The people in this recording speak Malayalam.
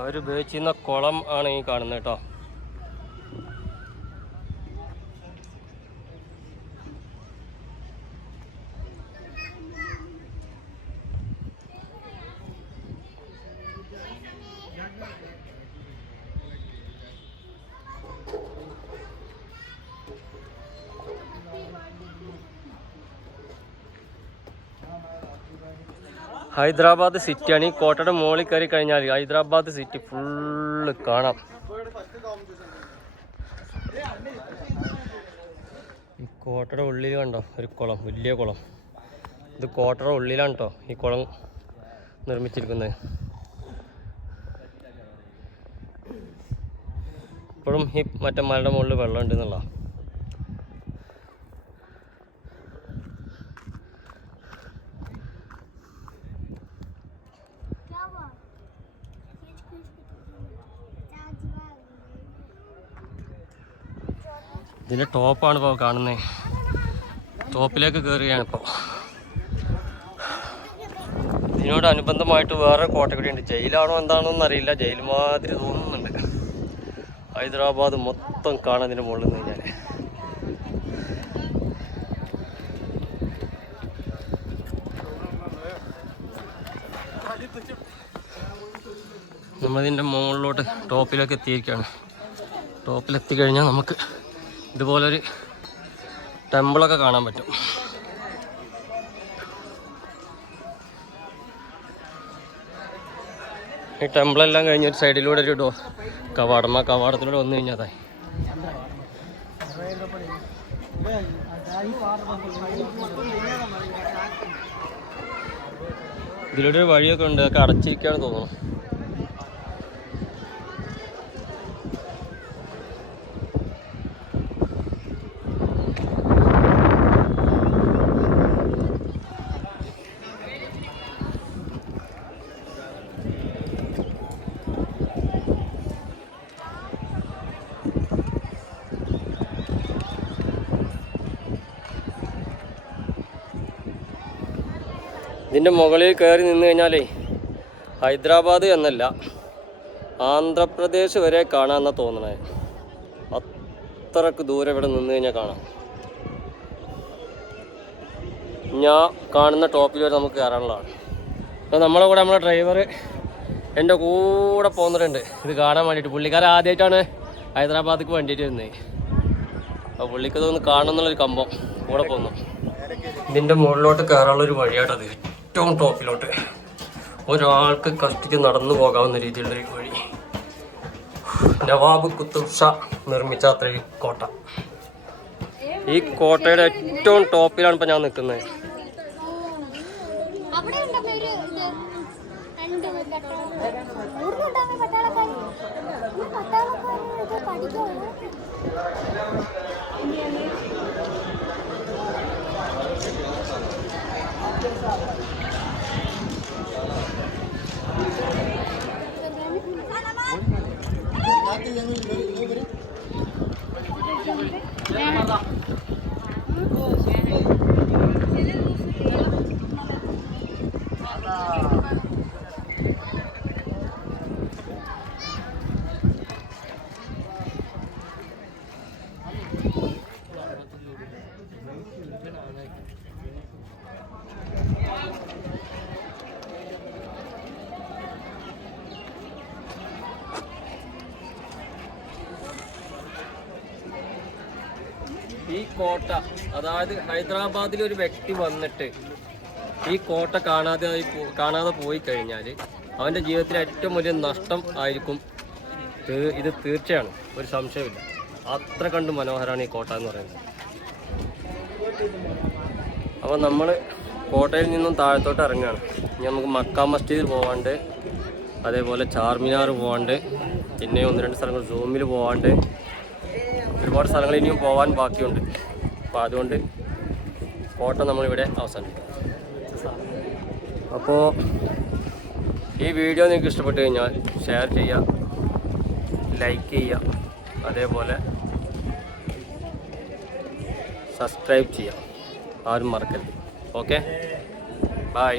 അവരുപയോഗിച്ചിരുന്ന കുളം ആണ് ഈ കാണുന്നത് കേട്ടോ. ഹൈദരാബാദ് സിറ്റിയാണ്. ഈ കോട്ടയുടെ മുകളിൽ കയറി കഴിഞ്ഞാൽ ഹൈദരാബാദ് സിറ്റി ഫുള്ള് കാണാം. ഈ കോട്ടയുടെ ഉള്ളിൽ കണ്ടോ ഒരു കുളം, വലിയ കുളം. ഇത് കോട്ടയുടെ ഉള്ളിലാണ് കേട്ടോ ഈ കുളം നിർമ്മിച്ചിരിക്കുന്നത്. ഇപ്പോഴും ഈ മറ്റേ മലയുടെ മുകളിൽ വെള്ളം ഉണ്ട് എന്നുള്ള. ഇതിൻ്റെ ടോപ്പാണ് ഇപ്പോൾ കാണുന്നത്. ടോപ്പിലേക്ക് കയറുകയാണ് ഇപ്പോൾ. ഇതിനോടനുബന്ധമായിട്ട് വേറെ കോട്ട കൂടിയുണ്ട്. ജയിലാണോ എന്താണോ എന്നറിയില്ല, ജയിൽ മാതിരി തോന്നുന്നുണ്ട്. ഹൈദരാബാദ് മൊത്തം കാണാൻ ഇതിൻ്റെ മുകളിൽ നിന്ന് കഴിഞ്ഞാൽ. നമ്മളിതിൻ്റെ മുകളിലോട്ട് ടോപ്പിലേക്ക് എത്തിയിരിക്കുകയാണ്. ടോപ്പിലെത്തിക്കഴിഞ്ഞാൽ നമുക്ക് ഇതുപോലൊരു ടെമ്പിളൊക്കെ കാണാൻ പറ്റും. ഈ ടെമ്പിളെല്ലാം കഴിഞ്ഞ് ഒരു സൈഡിലൂടെ ഒരു കവാടം, ആ കവാടത്തിലൂടെ വന്നു കഴിഞ്ഞാൽ അതായി. ഇതിലൂടെ ഒരു വഴിയൊക്കെ ഉണ്ട്, അതൊക്കെ അടച്ചിരിക്കുകയാണ് തോന്നുന്നു. ഇതിൻ്റെ മുകളിൽ കയറി നിന്ന് കഴിഞ്ഞാലേ ഹൈദരാബാദ് എന്നല്ല ആന്ധ്രാപ്രദേശ് വരെ കാണാമെന്നാണ് തോന്നണേ. അത്രക്ക് ദൂരം ഇവിടെ നിന്ന് കഴിഞ്ഞാൽ കാണാം. ഞാൻ കാണുന്ന ടോപ്പിൽ വരെ നമുക്ക് കയറാനുള്ളതാണ്. അപ്പോൾ നമ്മളെ കൂടെ നമ്മളെ ഡ്രൈവർ എൻ്റെ കൂടെ പോകുന്നുണ്ട് ഇത് കാണാൻ വേണ്ടിയിട്ട്. പുള്ളിക്കാരൻ ആദ്യമായിട്ടാണ് ഹൈദരാബാദിക്ക് വേണ്ടിയിട്ട് വരുന്നത്. അപ്പോൾ പുള്ളിക്ക് ഇതൊന്ന് കാണണം എന്നുള്ളൊരു കമ്പം കൂടെ പോകുന്നു. ഇതിൻ്റെ മുകളിലോട്ട് കയറാനുള്ളൊരു വഴിയായിട്ടത്, ഏറ്റവും ടോപ്പിലോട്ട് ഒരാൾക്ക് കഷ്ടിച്ച് നടന്നു പോകാവുന്ന രീതിയിലുള്ളൊരു വഴി. നവാബ് കുത്തുബ് ഷാ നിർമ്മിച്ച അത്രയും കോട്ട. ഈ കോട്ടയുടെ ഏറ്റവും ടോപ്പിലാണ് ഇപ്പം ഞാൻ നിൽക്കുന്നത്. ഈ കോട്ട, അതായത് ഹൈദരാബാദിൽ ഒരു വ്യക്തി വന്നിട്ട് ഈ കോട്ട കാണാതെ പോയി കഴിഞ്ഞാൽ അവൻ്റെ ജീവിതത്തിൽ ഏറ്റവും വലിയ നഷ്ടം ആയിരിക്കും. ഇത് തീർച്ചയാണ്, ഒരു സംശയമില്ല. അത്ര കണ്ട് മനോഹരമാണ് ഈ കോട്ട എന്ന് പറയുന്നത്. അപ്പോൾ നമ്മൾ കോട്ടയിൽ നിന്നും താഴത്തോട്ട് ഇറങ്ങുകയാണ്. ഇനി നമുക്ക് മക്ക മസ്ജിദിൽ പോകാണ്ട്, അതേപോലെ ചാർമിനാർ പോകാണ്ട്, പിന്നെ 1-2 സ്ഥലങ്ങൾ സൂമിൽ പോകാണ്ട്, ഒരുപാട് സ്ഥലങ്ങൾ ഇനിയും പോകാൻ ബാക്കിയുണ്ട്. അപ്പോൾ അതുകൊണ്ട് കോട്ട നമ്മളിവിടെ അവസാനിക്കും. അപ്പോൾ ഈ വീഡിയോ നിങ്ങൾക്ക് ഇഷ്ടപ്പെട്ട് കഴിഞ്ഞാൽ ഷെയർ ചെയ്യുക, ലൈക്ക് ചെയ്യുക, അതേപോലെ സബ്സ്ക്രൈബ് ചെയ്യാം, ആരും മറക്കരുത്. Okay, by.